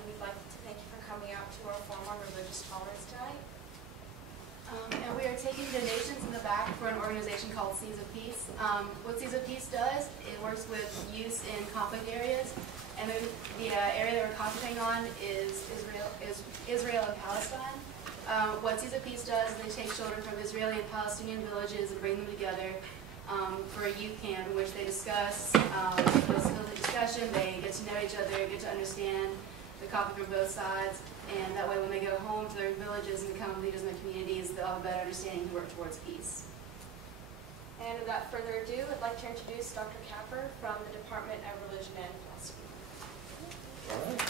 and we'd like to thank you for coming out to our forum on religious tolerance tonight. And we are taking donations in the back for an organization called Seeds of Peace. What Seeds of Peace does, it works with youth in conflict areas, and the area that we're concentrating on is Israel and Palestine. What Seeds of Peace does is they take children from Israeli and Palestinian villages and bring them together for a youth camp in which they discuss, facilitate discussion, they get to know each other, get to understand the conflict from both sides, and that way when they go home to their villages and become leaders in their communities, they'll have a better understanding to work towards peace. And without further ado, I'd like to introduce Dr. Capper from the Department of Religion and Philosophy. All right.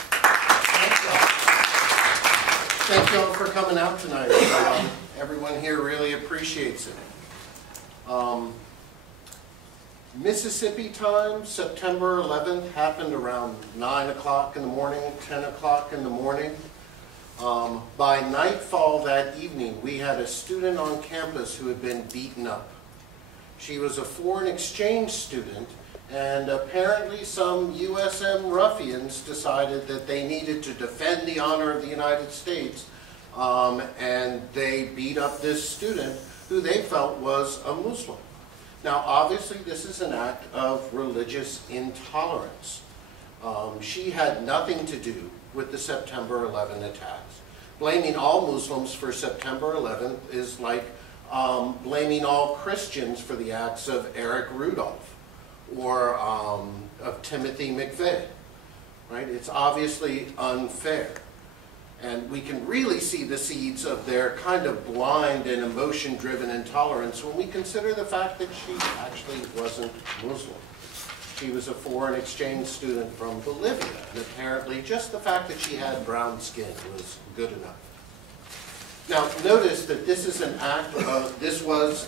Thank you all for coming out tonight. Everyone here really appreciates it. Mississippi time, September 11th, happened around 9 o'clock in the morning, 10 o'clock in the morning. By nightfall that evening, we had a student on campus who had been beaten up. She was a foreign exchange student, and apparently some USM ruffians decided that they needed to defend the honor of the United States, and they beat up this student who they felt was a Muslim. Now, obviously, this is an act of religious intolerance. She had nothing to do with the September 11 attacks. Blaming all Muslims for September 11 is like blaming all Christians for the acts of Eric Rudolph or of Timothy McVeigh. Right? It's obviously unfair. And we can really see the seeds of their kind of blind and emotion-driven intolerance when we consider the fact that she actually wasn't Muslim. She was a foreign exchange student from Bolivia, and apparently just the fact that she had brown skin was good enough. Now, notice that this was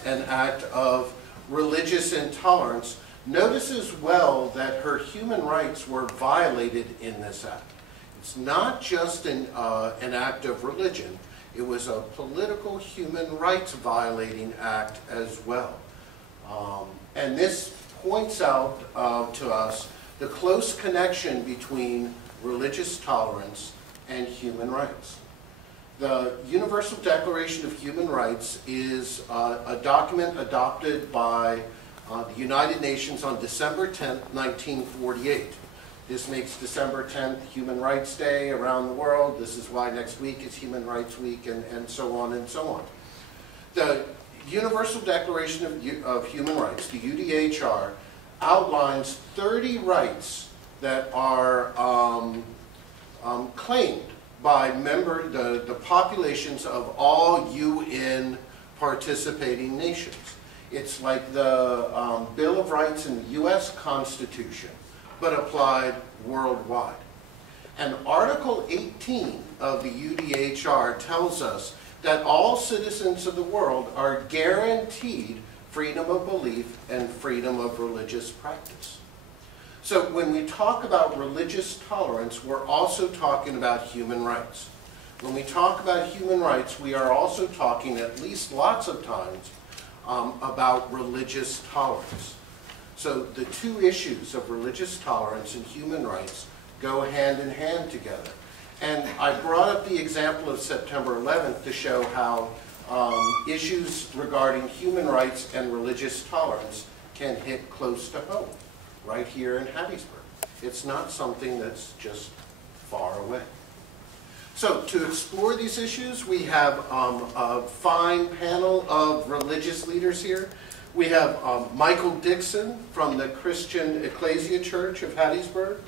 an act of religious intolerance. Notice as well that her human rights were violated in this act. It's not just an act of religion. It was a political human rights violating act as well. And this points out to us the close connection between religious tolerance and human rights. The Universal Declaration of Human Rights is a document adopted by the United Nations on December 10th, 1948. This makes December 10th Human Rights Day around the world. This is why next week is Human Rights Week, and so on and so on. The Universal Declaration of Human Rights, the UDHR, outlines 30 rights that are claimed by the populations of all UN participating nations. It's like the Bill of Rights in the U.S. Constitution, but applied worldwide. And Article 18 of the UDHR tells us that all citizens of the world are guaranteed freedom of belief and freedom of religious practice. So when we talk about religious tolerance, we're also talking about human rights. When we talk about human rights, we are also talking, at least lots of times, about religious tolerance. So the two issues of religious tolerance and human rights go hand in hand together. And I brought up the example of September 11th to show how issues regarding human rights and religious tolerance can hit close to home, right here in Hattiesburg. It's not something that's just far away. So to explore these issues, we have a fine panel of religious leaders here. We have Michael Dixon from the Christian Ecclesia Church of Hattiesburg.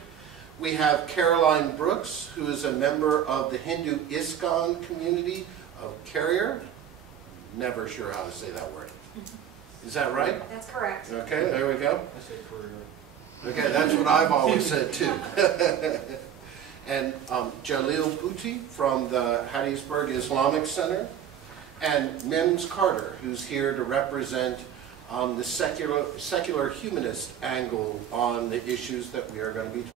We have Caroline Brooks, who is a member of the Hindu ISKCON community of Carrier. Never sure how to say that word. Is that right? That's correct. Okay, there we go. I say career. Okay, that's what I've always said too. And Jalil Bhuti from the Hattiesburg Islamic Center. And Mims Carter, who's here to represent the secular humanist angle on the issues that we are going to be